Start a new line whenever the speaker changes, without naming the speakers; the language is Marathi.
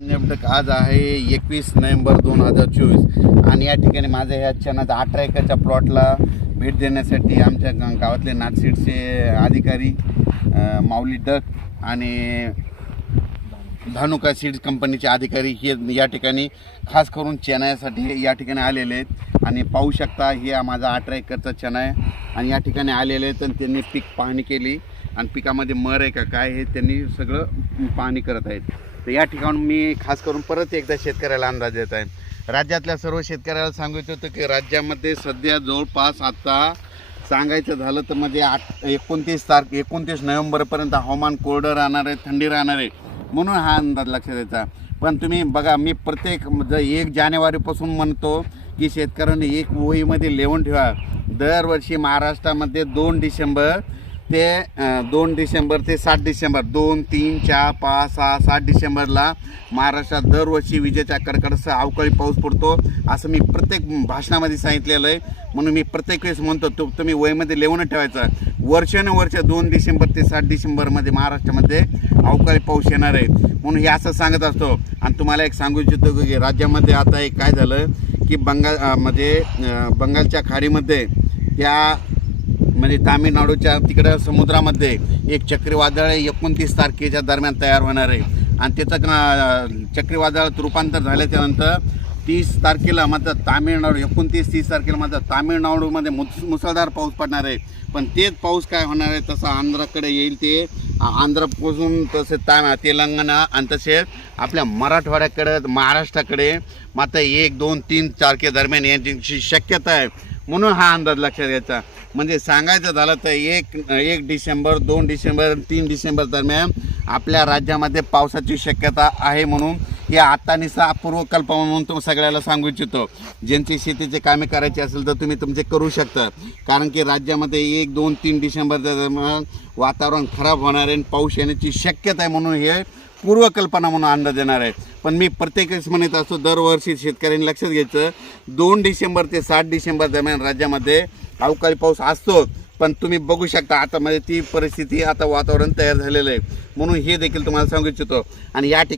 नेमकं आज आहे एकवीस नोव्हेंबर दोन हजार चोवीस. आणि या ठिकाणी माझ्या ह्या क्षणाचा अठरा एकरच्या प्लॉटला भेट देण्यासाठी आमच्या गावातले नाथसीडचे अधिकारी माऊली डक आणि धानुका सीड्स कंपनीचे अधिकारी हे या ठिकाणी खास करून चेन्नईसाठी या ठिकाणी आलेले आहेत. आणि पाहू शकता हे माझा अठरा एकरचा चना आहे. आणि या ठिकाणी आलेले आहेत आणि त्यांनी पीक पाहणी केली. आणि पिकामध्ये मर आहे का काय हे त्यांनी सगळं पाहणी करत आहेत. तर या ठिकाणून मी खास करून परत एकदा शेतकऱ्याला अंदाज देत आहे. राज्यातल्या सर्व शेतकऱ्याला सांगू इच्छितो की राज्यामध्ये सध्या जवळपास आता सांगायचं झालं तर म्हणजे आठ एकोणतीस तारख एकोणतीस नोव्हेंबरपर्यंत हवामान कोरडं राहणार आहे थंडी राहणार आहे म्हणून हा अंदाज लक्षात द्यायचा पण तुम्ही बघा मी प्रत्येक ज एक जानेवारीपासून म्हणतो की शेतकऱ्यांनी एक वहीमध्ये लिहून ठेवा. दरवर्षी महाराष्ट्रामध्ये दोन डिसेंबर ते दोन डिसेंबर ते सात डिसेंबर दोन तीन चार पाच सहा सात डिसेंबरला महाराष्ट्रात दरवर्षी विजेच्या कडकडासह अवकाळी पाऊस पडतो असं मी प्रत्येक भाषणामध्ये सांगितलेलं आहे. म्हणून मी प्रत्येक वेळेस म्हणतो तो तुम्ही वयमध्ये लिहून ठेवायचं. वर्षानुवर्ष दोन डिसेंबर ते सात डिसेंबरमध्ये महाराष्ट्रामध्ये अवकाळी पाऊस येणार आहे. म्हणून हे असं सांगत असतो. आणि तुम्हाला एक सांगू इच्छितो की राज्यामध्ये आता एक काय झालं की बंगाल म्हणजे मध्ये बंगालच्या खाडीमध्ये त्या म्हणजे तामिळनाडूच्या तिकडं समुद्रामध्ये एक चक्रीवादळ एकोणतीस तारखेच्या दरम्यान तयार होणार आहे. आणि त्याचं चक्रीवादळात रूपांतर झाल्याच्यानंतर तीस तारखेला मात्र तामिळनाडू एकोणतीस तीस तारखेला मात्र तामिळनाडूमध्ये मुस मुसळधार पाऊस पडणार आहे. पण तेच पाऊस काय होणार आहे तसं आंध्राकडे येईल ते. आंध्रपासून तसे ता तेलंगणा आणि तसेच आपल्या मराठवाड्याकडे महाराष्ट्राकडे मात्र एक दोन तीन तारखेदरम्यान दरम्यान याची शक्यता आहे. म्हणून हा अंदाज लक्षात घ्यायचा. म्हणजे सांगायचं झालं तर एक एक डिसेंबर दोन डिसेंबर तीन डिसेंबर दरम्यान आपल्या राज्यामध्ये पावसाची शक्यता आहे म्हणून या आता निसा पूर्वकल्पना म्हणून तो सगळ्याला सांगू इच्छितो. ज्यांची शेतीचे कामे करायची असेल तर तुम्ही तुमचे करू शकता. कारण की राज्यामध्ये एक दोन तीन डिसेंबर दरम्यान वातावरण खराब होणार आहे आणि पाऊस येण्याची शक्यता आहे म्हणून हे पूर्वकल्पना म्हणून अंदाज देणार आहे. पण मी प्रत्येक वेळेस म्हणत असतो दरवर्षी शेतकऱ्यांनी लक्षात घ्यायचं दोन डिसेंबर ते सात डिसेंबर दरम्यान राज्यामध्ये अवकाळी पाऊस असतो पण तुम्ही बघू शकता आता म्हणजे ती परिस्थिती आता वातावरण तयार झालेलं आहे. म्हणून हे देखील तुम्हाला सांगू इच्छितो. आणि या ठिकाणी